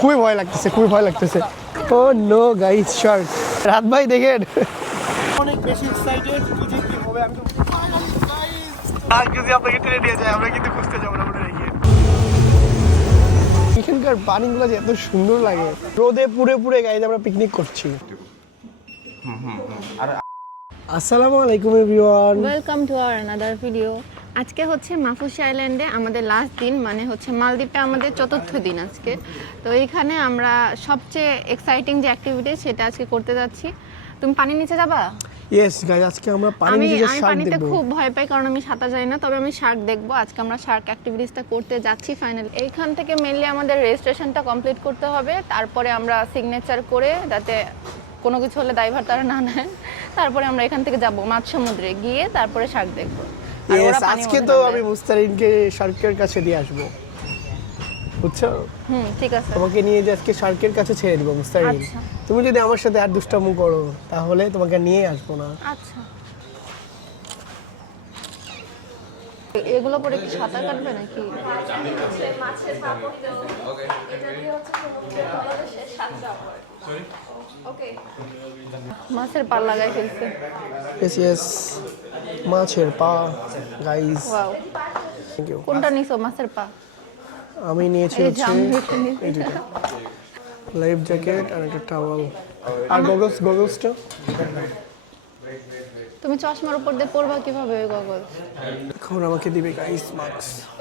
খুবই ভয় লাগতেছে খুবই ভয় লাগতেছে। ও নো গাইস শার্ক রাত ভাই দেখেন। অনেক বেশি এক্সাইটেড কি কি হবে আমি আর যদি আপনাকে টেনে নিয়ে যায় আমরা কিন্তু খুঁজতে যাব না এখানকার পানিগুলো যে এত সুন্দর লাগে। রোদে পুড়ে গাইজ আমরা পিকনিক করছি। আসসালামু আলাইকুম everyone welcome to our another video আজকে হচ্ছে মাফুসি আইল্যান্ডে আমাদের লাস্ট দিন মানে হচ্ছে মালদ্বীপে আমাদের চতুর্থ দিন আজকে। তো এইখানে আমরা সবচেয়ে এক্সাইটিং যে অ্যাক্টিভিটি সেটা আজকে করতে যাচ্ছি। তুমি পানির নিচে যাবা? ইয়েস গাইজ আজকে আমরা পানি আমি নিচে আমি শার্ক পানিতে দেখব। খুব ভয় পাই কারণ আমি সাঁতার জানি না তবে আমি শার্ক দেখব। আজকে আমরা শার্ক অ্যাক্টিভিটিসটা করতে যাচ্ছি ফাইনালি এইখান থেকে মেনলি আমাদের রেজিস্ট্রেশনটা কমপ্লিট করতে হবে। তারপরে আমরা সিগনেচার করে যাতে কোনো কিছু হলে দায়ভার তারা না নেয় তারপরে আমরা এখান থেকে যাব মাছ সমুদ্রে গিয়ে তারপরে শার্ক দেখব। আজকে তো আমি মুস্তারিনকে শার্কের কাছে দিয়ে আসব। বুঝছ? হুম ঠিক আছে। তোমাকে নিয়ে যে আজকে শার্কের কাছে ছেড়ে দিব মুস্তারিন আচ্ছা। তুমি যদি আমার সাথে আর দুষ্টামু করো তাহলে তোমাকে নিয়ে আসব না। আচ্ছা। এগুলো পরে কি সাঁতার কাটবে নাকি? মাছের পাল লাগাই ফেলছে। ইয়েস ইয়েস মাছের পা গাইস ওয়াও থ্যাংক ইউ কোনটা নিছো মাছের পা? আমি নিয়েছি এই হচ্ছে লাইফ জ্যাকেট আর একটা টাওয়াল আর গগলস গগলসটা তুমি চশমার উপর দিয়ে পড়বা কীভাবে ওই গগল এখন আমাকে দিবে গাইস মাস্ক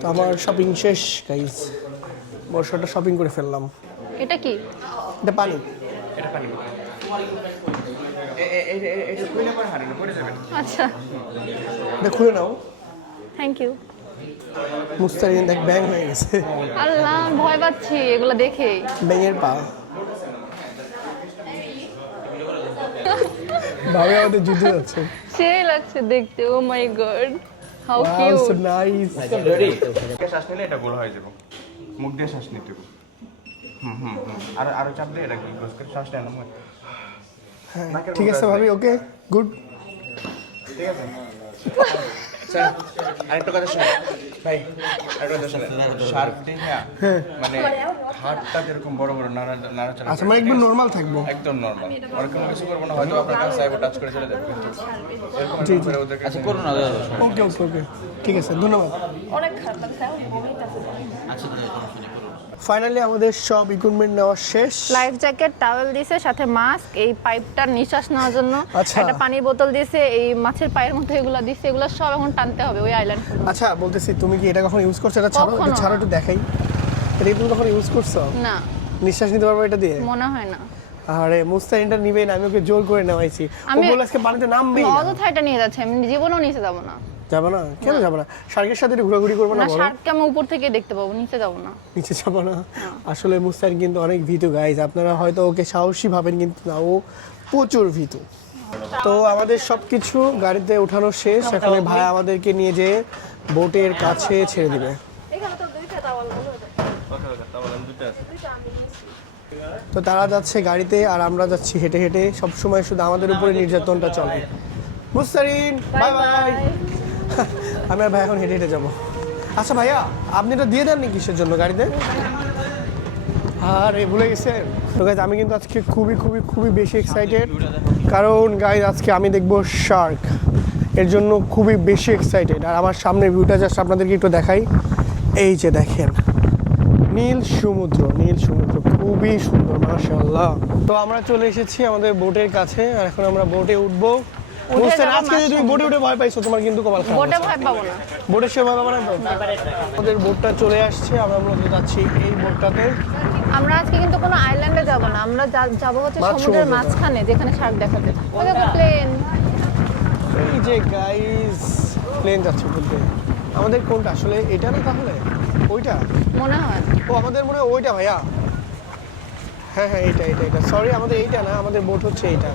তো আমার শপিং শেষ গাইস বর্ষাটা শপিং করে ফেললাম। এটা কি? এটা পানি। আচ্ছা। এটা খুলে নাও। থ্যাংক ইউ মুস্তারিন দেখ ব্যাং হয়ে গেছে। আল্লাহ ভয় পাচ্ছি এগুলো দেখে। ব্যাঙের পা। ভাবে আমাদের যুদ্ধ যাচ্ছে। সেই লাগছে দেখতে ও my God how Wow, so cute nice. মুখে শ্বাস নিলে এটা গোল হয়ে যাবে। মুখ দিয়ে শ্বাস নিতে হবে। হুম হুম হুম। আর আরও চাপ দিয়ে এটা ক্লোজ করে শ্বাস নেন হ্যাঁ, ঠিক আছে ভাবি ওকে গুড ঠিক আছে? স্যার আরেকটা কথা শুনুন। ভাই আরেকটা কথা শুনুন। শার্ক দেখে মানে হাতটা এরকম বড় বড় নাড়া নাড়াচাড়া আচ্ছা মানে একদম নরমাল? থাকব। একদম নরমাল আর কোনো কিছু করব না হয়তো আপনার কাছে চাইব টাচ করে চলে যাবে কিন্তু এরকম জি, করে ওদেরকে আচ্ছা করুন ওকে ওকে ওকে ঠিক আছে ধন্যবাদ। ফাইনালি আমাদের সব ইকুইপমেন্ট নেওয়া শেষ। লাইফ জ্যাকেট টাওয়েল দিছে সাথে মাস্ক এই পাইপটার নিঃশ্বাস নেওয়ার জন্য। আচ্ছা। একটা পানির বোতল দিছে এই মাছের পায়ের মধ্যে এগুলো দিছে এগুলো সব এখন টানতে হবে ওই আইল্যান্ড আচ্ছা বলতেছি তুমি কি এটা কখন ইউজ করছ? এটা ছাড়ো এটা ছাড়ো একটু দেখাই। এটা তুমি কখন ইউজ করছ? না। নিঃশ্বাস নিতে পারব এটা দিয়ে? মনে হয় না। আরে মুস্তারিনটা নিবে না আমি ওকে জোর করে নেওয়াইছি। ও বলে আজকে পানিতে নামবেই না। অযথা এটা নিয়ে যাচ্ছে আমি জীবনেও নিচে যাব না। যাব না? কেন যাব না? শার্কের সাথে একটু ঘোরাঘুরি করব না না আমি উপর থেকে দেখতে পাবো নিচে যাব না। নিচে যাব না? আসলে মুস্তারিন কিন্তু অনেক ভীতু গাইজ আপনারা হয়তো ওকে সাহসী ভাবেন কিন্তু না ও প্রচুর ভীতু। তো আমাদের সব কিছু গাড়িতে ওঠানো শেষ। এখন ভাই আমাদেরকে নিয়ে যেয়ে বোটের কাছে ছেড়ে দিবে। তো তারা যাচ্ছে গাড়িতে আর আমরা যাচ্ছি হেঁটে হেঁটে। সব সময় শুধু আমাদের উপরে নির্যাতনটা চলে। মুস্তারিন বাই বাই আমি আর ভাই এখন হেঁটে হেঁটে যাব। আচ্ছা ভাইয়া আপনি এটা দিয়ে দেননি কিসের জন্য গাড়িতে? আরে ভুলে গেছেন। তো গাইজ আমি কিন্তু আজকে খুবই খুবই খুবই বেশি এক্সাইটেড কারণ গাইজ আজকে আমি দেখব শার্ক এর জন্য খুবই বেশি এক্সাইটেড আর আমার সামনে ভিউটা জাস্ট আপনাদেরকে একটু দেখাই। এই যে দেখেন নীল সমুদ্র নীল সমুদ্র খুবই সুন্দর মাশাআল্লাহ। তো আমরা চলে এসেছি আমাদের বোটের কাছে। আর এখন আমরা বোটে উঠবো। আজকে যদি তুমি বোটে উঠে ভয় পাইছো তোমার কিন্তু কপাল খারাপ বোটে ভয় পাবো না। বোটের সেবা পাবে না তো আমাদের বোটটা চলে আসছে আমরা মূলত যাচ্ছি এই বোটটাতে। আমরা আজকে কিন্তু কোনো আইল্যান্ডে যাব না আমরা যাব হচ্ছে সমুদ্রের মাঝখানে যেখানে শার্ক দেখাতে। ওকে প্লেন এই যে গাইস প্লেন যাচ্ছে বলতে। আমাদের কোনটা? আসলে এটা না তাহলে? ওইটা? মনে হয়। ও আমাদের মনে হয় ওইটা ভাইয়া। হ্যাঁ হ্যাঁ এইটা এটা এটা সরি আমাদের এইটা না আমাদের বোট হচ্ছে এইটা।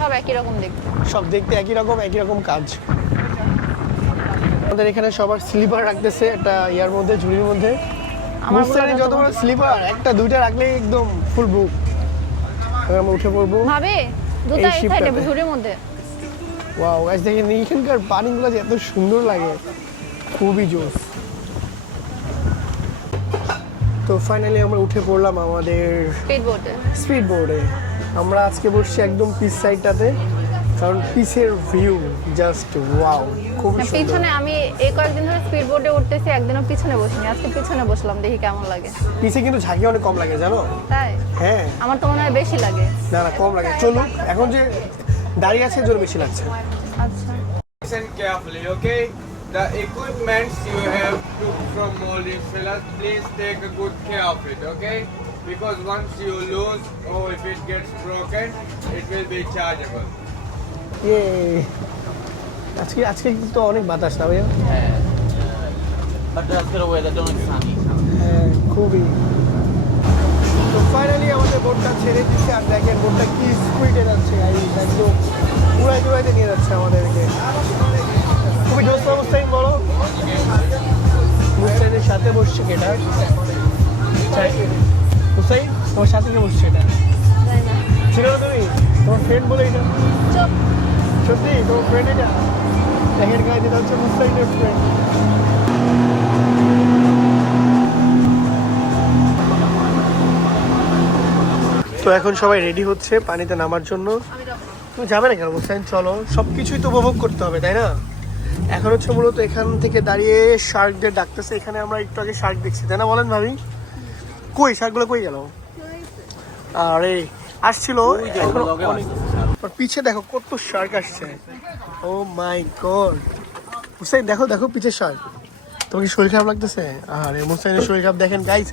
সব একই রকম দেখতে। সব দেখতে একই রকম একই রকম কাজ। আমাদের এখানে সবার স্লিপার রাখতেছে একটা ইয়ার মধ্যে ঝুড়ির মধ্যে। আমার যত বড় স্লিপার একটা দুইটা রাখলেই একদম ফুল বুক আমরা উঠে পড়ব ভাবে দুটো এই। সাইডে ঝুড়ির মধ্যে। ওয়াও গাইস দেখেন এইখানকার পানিগুলো যে এত সুন্দর লাগে। খুবই জোস। তো ফাইনালি আমরা উঠে পড়লাম আমাদের স্পিড বোটে স্পিড বোর্ডে আমরা আজকে বসছি একদম পিস সাইডটাতে কারণ পিসের ভিউ জাস্ট ওয়াও খুব সুন্দর। পিছনে আমি এই কয়েকদিন ধরে স্পিড বোটে উঠতেছি একদিনও পিছনে বসিনি আজকে পিছনে বসলাম দেখি কেমন লাগে। পিছে কিন্তু ঝাঁকি অনেক কম লাগে জানো? তাই? হ্যাঁ। আমার তো মনে হয় বেশি লাগে। না না কম লাগে। চলুক এখন যে দাঁড়িয়ে আছে জোর বেশি লাগছে আচ্ছা। Listen carefully, okay? The equipments you have took from all these fellas, please take a good care of it, okay? Because once you lose or if it gets broken, it will be chargeable. ইয়ে আজকে আজকে কিন্তু অনেক বাতাস না ভাইয়া? But আজকের ওয়েদারটা অনেক সানি হ্যাঁ খুবই। তো ফাইনালি আমাদের বোটটা ছেড়ে দিচ্ছে আর দেখেন বোটটা কি স্পিডে যাচ্ছে একদম উড়াইতে উড়াইতে নিয়ে যাচ্ছে আমাদেরকে। খুবই জোস অবস্থায় বলো। মুস্তাইনের সাথে বসছে কেটা মুস্তাইন তোমার সাথে কে বসছে এটা? ছিল না। তুমি তোমার ফ্রেন্ড বলে এটা। চুপ। সত্যি তোমার ফ্রেন্ড এটা? দেখেন গাইজ এটা হচ্ছে মুস্তাইনের ফ্রেন্ড তো এখন সবাই রেডি হচ্ছে পানিতে নামার জন্য। তুমি যাবে না। কেন মুস্তাইন চলো। সব কিছুই তো উপভোগ করতে হবে তাই না? এখন হচ্ছে মূলত এখান থেকে দাঁড়িয়ে শার্কদের ডাকতেছে। এখানে আমরা একটু আগে শার্ক দেখছি তাই না বলেন ভাবি? কই? শার্কগুলো কই গেল? আরে আসছিল পিছে দেখো কত শার্ক আসছে। ও মাই গড। মুসাইন দেখো দেখো পিছে শার্ক তোমার কি শরীর খারাপ লাগতেছে? আর মুসাইনের শরীর খারাপ। দেখেন গাইজ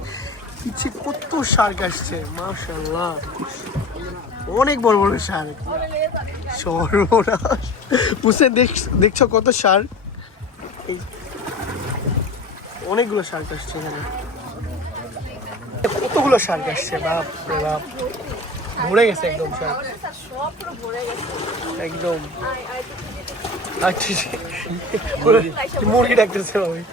পিছে কত শার্ক আসছে। মাশাল্লাহ অনেক বড় বড় শার্ক সর্বনাশ। মুসাইন দেখ- দেখছ কত শার্ক অনেকগুলো শার্ক আসছে এখানে। কতগুলো শার্ক আসছে, বাপ রে বাপ। ভরে গেছে একদম শার্ক একদম। আচ্ছা মুরগি ডাকতেছে ভাই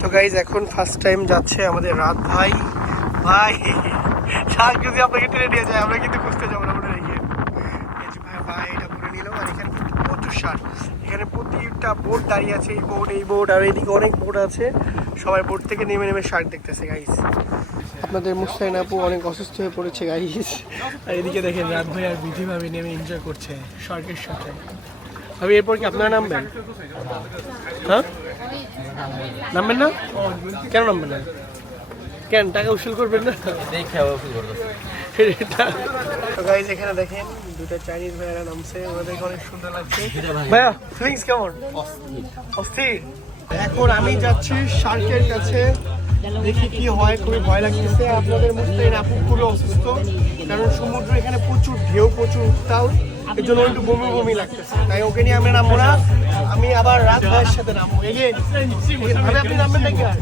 তো গাইজ এখন ফার্স্ট টাইম যাচ্ছে আমাদের রাত ভাই। ভাই, শাক যদি আপনাকে টেনে নিয়ে যায়, আমরা কিন্তু খুঁজতে যাব না ওটা রেখে এই যে ভাই ভাই এটা ঘুরে নিল আর এখানে কিন্তু প্রচুর এখানে প্রতিটা বোর্ড দাঁড়িয়ে আছে, এই বোর্ড এই বোর্ড আর এদিকে অনেক বোর্ড আছে। সবাই বোর্ড থেকে নেমে নেমে শার্ক দেখতেছে গাইস আপনাদের মুস্তাইন আপু অনেক অসুস্থ হয়ে পড়েছে গাইস আর এদিকে দেখেন, রাত ভাই আর বিধি ভাবি নেমে এনজয় করছে শার্কের সাথে। ভাবি, এরপর কি আপনারা নামবেন? হ্যাঁ? নামবেন না? কেন নামবেন না? কেন টাকা উসুল করবেন না? দেখে গাইজ এখানে দেখেন দুটো চাইনিজ ভাইয়ারা নামছে ওদেরকে অনেক সুন্দর লাগছে। ভাইয়া ফিলিংস কেমন? অস্থির। এখন আমি যাচ্ছি শার্কের কাছে। দেখি কি হয় খুবই ভয় লাগতেছে। আপনাদের মুস্তাইন আপু খুবই অসুস্থ। কারণ সমুদ্র এখানে প্রচুর ঢেউ প্রচুর উত্তাল। এর জন্য একটু বমি বমি লাগতেছে। তাই ওকে নিয়ে আমি নামবো না। আমি আবার রাত ভাইয়ের সাথে নামবো। এগিয়ে আপনি নামবেন নাকি আর?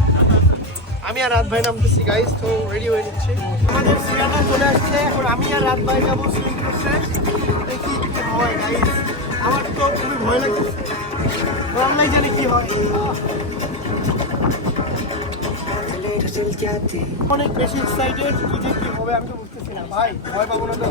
আমি আর রাত ভাই নামতেছি গাইস তো রেডি হয়ে নিচ্ছি। আমাদের সিয়ানা চলে আসছে, এখন আমি আর রাত ভাই যাব সুইং করছে দেখি কি হয় গাইস আমার তো খুবই ভয় লাগছে অনলাইন জানি কি হয়। অনেক বেশি এক্সাইটেড কি হবে আমি তো বুঝতেছি না। ভাই, ভয় পাবো না তো?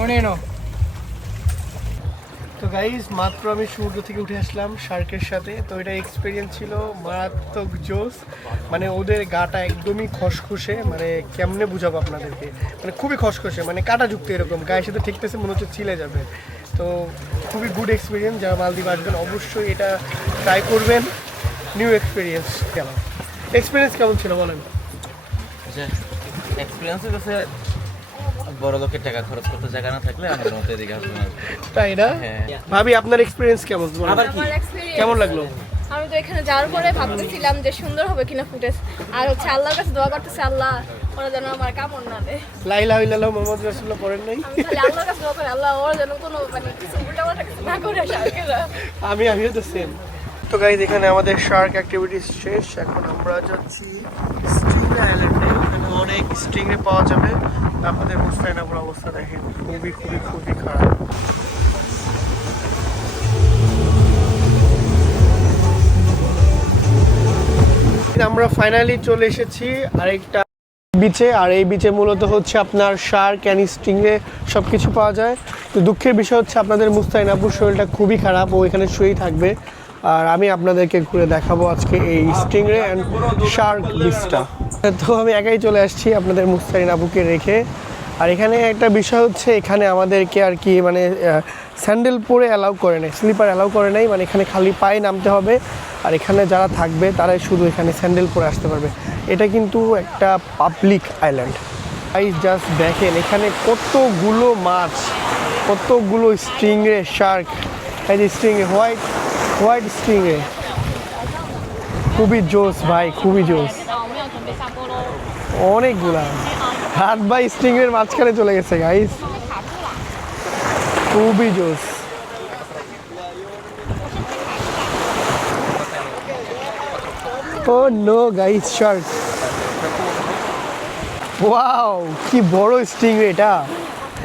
Limonino. তো গাইজ মাত্র আমি সমুদ্র থেকে উঠে আসলাম শার্কের সাথে। তো এটা এক্সপিরিয়েন্স ছিল মারাত্মক জোস মানে ওদের গাটা একদমই খসখসে মানে কেমনে বুঝাবো আপনাদেরকে? মানে খুবই খসখসে মানে কাটাযুক্ত এরকম। গায়ের সাথে ঠিকতেছে, মনে হচ্ছে ছিলে যাবে। তো খুবই গুড এক্সপিরিয়েন্স যারা মালদ্বীপ আসবেন অবশ্যই এটা ট্রাই করবেন। নিউ এক্সপিরিয়েন্স কেমন? এক্সপিরিয়েন্স কেমন ছিল বলেন? এক্সপিরিয়েন্সের কাছে বড় লোকের টাকা খরচ করতে জায়গা না থাকলে আমাদের মতো এদিকে আসবে না। তাই না? হ্যাঁ। ভাবি আপনার এক্সপিরিয়েন্স কেমন? আবার কি? কেমন লাগল? আমি তো এখানে যাওয়ার পরে ভাবতেছিলাম যে সুন্দর হবে কিনা ফুটেজ আর হচ্ছে আল্লাহর কাছে দোয়া করতেছে আল্লাহ ওরা যেন আমার কামড় না দেয়। লাইলা ইল্লাল্লাহ মোহাম্মদ রাসূলুল্লাহ পড়েন নাই? আল্লাহর কাছে দোয়া করি আল্লাহ ওরা যেন কোনো মানে কিছু না করে আমি আমিও তো সেম তো গাইজ এখানে আমাদের শার্ক অ্যাক্টিভিটিস শেষ। এখন আমরা যাচ্ছি আইল্যান্ডে অনেক স্ট্রিংরে পাওয়া যাবে। আপনাদের মুস্তাইনাপুর অবস্থা দেখেন, খুবই খুবই খুবই খারাপ। আমরা ফাইনালি চলে এসেছি আরেকটা বিচে আর এই বিচে মূলত হচ্ছে আপনার শার্ক অ্যান্ড স্ট্রিংয়ে সব কিছু পাওয়া যায়। তো দুঃখের বিষয় হচ্ছে আপনাদের মুস্তাইন আপুর শরীরটা খুবই খারাপ, ও এখানে শুয়েই থাকবে। আর আমি আপনাদেরকে ঘুরে দেখাবো আজকে এই স্টিংরে অ্যান্ড শার্ক বিচটা তো আমি একাই চলে আসছি আপনাদের মুস্তাইন আপুকে রেখে। আর এখানে একটা বিষয় হচ্ছে, এখানে আমাদেরকে আর কি মানে স্যান্ডেল পরে অ্যালাউ করে নাই, স্লিপার অ্যালাউ করে নাই মানে এখানে খালি পায়ে নামতে হবে। আর এখানে যারা থাকবে, তারাই শুধু এখানে স্যান্ডেল পরে আসতে পারবে। এটা কিন্তু একটা পাবলিক আইল্যান্ড আই জাস্ট দেখেন, এখানে কতগুলো মাছ, কতগুলো স্ট্রিংরে শার্ক এই যে স্ট্রিংরে হোয়াইট হোয়াইট স্ট্রিংরে খুবই জোস ভাই, খুবই জোস অনেকগুলা। হাত বাই স্ট্রিংয়ের মাঝখানে চলে গেছে গাইস খুবই জোস oh no guys shark wow কি বড় স্ট্রিং এটা।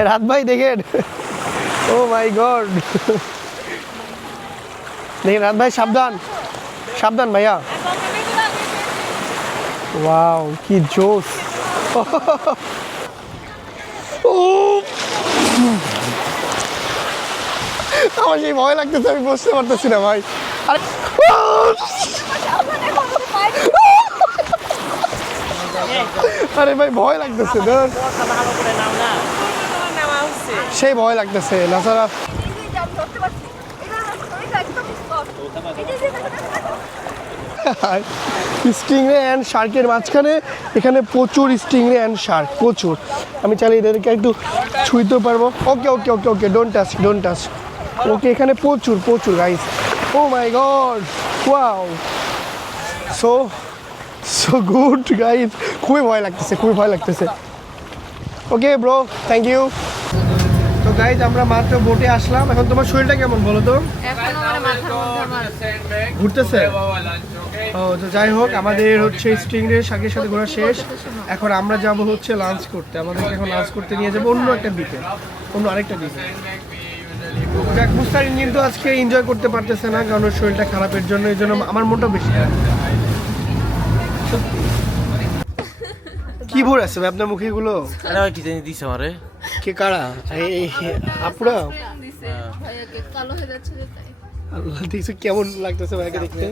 রাত ভাই দেখেন। Oh my God. দেখেন রাত ভাই সাবধান। সাবধান ভাইয়া। ওয়াও কি জোস ও আমার সেই ভয় লাগতেছে আমি বসতে পারতেছি না ভাই আরে আরে ভাই ভয় লাগতেছে ধর সেই ভয় লাগতেছে নাসারা ধরতে পারছি এটা এটা একদম স্পট স্টিংরে অ্যান্ড শার্কের মাঝখানে এখানে প্রচুর স্টিংরে অ্যান্ড শার্ক প্রচুর। আমি চাইলে এদেরকে একটু ছুঁইতেও পারব। Okay okay okay okay don't touch don't touch okay এখানে প্রচুর প্রচুর guys oh my God wow so so good guys খুবই ভয় লাগতেছে, খুবই ভয় লাগতেছে। Okay bro thank you guys আমরা মাত্র বোটে আসলাম এখন তোমার শরীরটা কেমন বলো তো এখন আমার মাথার মধ্যে আমার Sandbag. ঘুরতেছে? ও তো যাই হোক আমাদের হচ্ছে স্ট্রিংরের শাকের সাথে ঘোরা শেষ এখন আমরা যাব হচ্ছে লাঞ্চ করতে আমাদেরকে এখন লাঞ্চ করতে নিয়ে যাব অন্য একটা দ্বীপে অন্য আরেকটা দ্বীপে go. মুস্তারিন কিন্তু আজকে এনজয় করতে পারতেছে না কারণ শরীরটা খারাপের জন্য এই জন্য আমার মনটা বেশি। কি ভরে আছে ভাই আপনার মুখে গুলো আরে কি জানি দিছে আমারে কে কারা? আপুরা ভাইয়াকে কালো হয়ে যাচ্ছে যে তাই আল্লাহ দেখছ কেমন লাগতেছে ভাইকে দেখতে।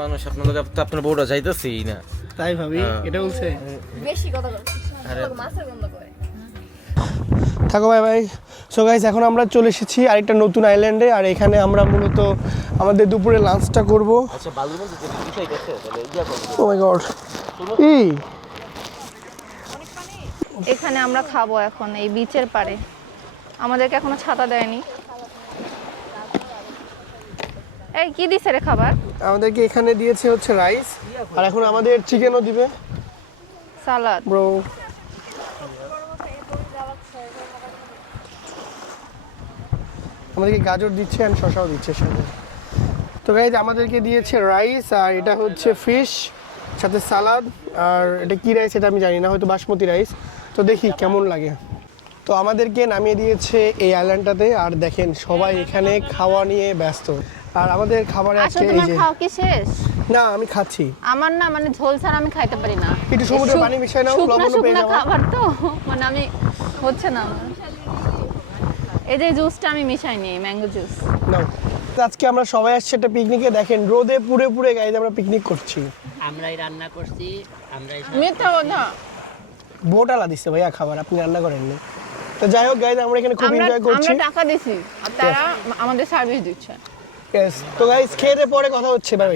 মানুষ আপনার লোক তো আপনার বউটা যাইতেছেই না। তাই ভাবি হ্যাঁ। এটা বলছে? বেশি কথা মাছের গন্ধ করে। থাকো ভাই ভাই। সো গাইস এখন আমরা চলে এসেছি আরেকটা নতুন আইল্যান্ডে আর এখানে আমরা মূলত আমাদের দুপুরে লাঞ্চটা করব। আচ্ছা বালুর মধ্যে যদি দিশাই গেছে তাহলে ইয়া করব ও মাই গড ই! এখানে আমরা খাব এখন এই বিচের পাড়ে। আমাদেরকে এখনও ছাতা দেয়নি। এই কি দিছে রে খাবার? আমাদেরকে এখানে দিয়েছে হচ্ছে রাইস আর এখন আমাদের চিকেনও দিবে। সালাদ ব্রো আমাদেরকে গাজর দিচ্ছে অ্যান্ড শশাও দিচ্ছে সাথে। তো গাইজ আমাদেরকে দিয়েছে রাইস আর এটা হচ্ছে ফিশ সাথে সালাদ আর এটা কি রাইস এটা আমি জানি না হয়তো বাসমতি রাইস তো দেখি কেমন লাগে। তো আমাদেরকে নামিয়ে দিয়েছে এই আইল্যান্ডটাতে আর দেখেন সবাই এখানে খাওয়া নিয়ে ব্যস্ত। আর আমাদের খাবারে আজকে এই যে খাও কি শেষ? না আমি খাচ্ছি। আমার না মানে ঝোল ছাড়া আমি খাইতে পারি না। একটু সমুদ্রে পানি মিশাই নাও, লবণও পেয়ে শুকনা খাবার তো মানে আমি হচ্ছে না। এই যে জুসটা আমি মিশাই নি ম্যাঙ্গো জুস নাও। আজকে আমরা সবাই আসছি একটা পিকনিকে দেখেন রোদে পুরে পুরে গাইজ আমরা পিকনিক করছি। আমরাই রান্না করছি আমরাই মিথ্যা কথা। বোট আলা দিচ্ছে ভাইয়া খাবার আপনি রান্না করেননি তো যাই হোক গাইজ আমরা এখানে খুব এনজয় করছি। আমরা টাকা দিছি। আর তারা আমাদের সার্ভিস দিচ্ছে. তো গাইজ খেয়ে পরে কথা হচ্ছে ভাই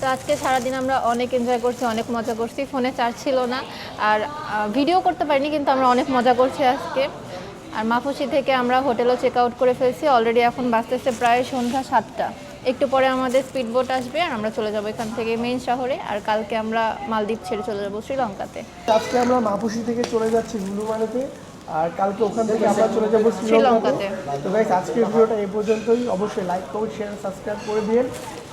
তো আজকে সারাদিন আমরা অনেক এনজয় করছি অনেক মজা করছি। ফোনে চার্জ ছিল না। আর ভিডিও করতে পারিনি কিন্তু আমরা অনেক মজা করছি আজকে। আর মাফুসি থেকে আমরা হোটেলও চেক আউট করে ফেলছি। অলরেডি এখন বাঁচতেছে প্রায় সন্ধ্যা সাতটা। একটু পরে আমাদের স্পিড বোট আসবে আর আমরা চলে যাব এখান থেকে মেইন শহরে আর কালকে আমরা মালদ্বীপ ছেড়ে চলে যাব শ্রীলঙ্কাতে। আজকে আমরা মাপুসি থেকে চলে যাচ্ছি লুলুমানেতে আর কালকে ওখান থেকে আমরা চলে যাব শ্রীলঙ্কাতে। শ্রীলঙ্কাতে। তো গাইস আজকের ভিডিওটা এই পর্যন্তই। অবশ্যই লাইক কমেন্ট শেয়ার সাবস্ক্রাইব করে দিন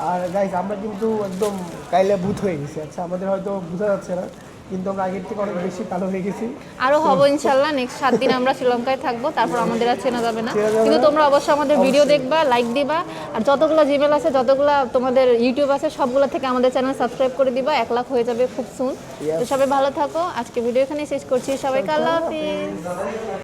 আর গাইস আমরা কিন্তু একদম কাইলে ভূত হয়ে গেছি। আচ্ছা আমাদের হয়তো বোঝা যাচ্ছে না। কিন্তু আমরা আগের থেকে অনেক বেশি কালো হয়ে গেছি। আরও হব ইনশাল্লাহ নেক্সট সাত দিন আমরা শ্রীলঙ্কায় থাকব তারপর আমাদের আর চেনা যাবে না। কিন্তু তোমরা অবশ্যই আমাদের ভিডিও দেখবা লাইক দিবা আর যতগুলো জিমেল আছে যতগুলো তোমাদের ইউটিউব আছে সবগুলো থেকে আমাদের চ্যানেল সাবস্ক্রাইব করে দিবা এক লাখ হয়ে যাবে খুব সুন তো সবাই ভালো থাকো আজকে ভিডিও এখানে শেষ করছি সবাইকে আল্লাহ হাফিজ।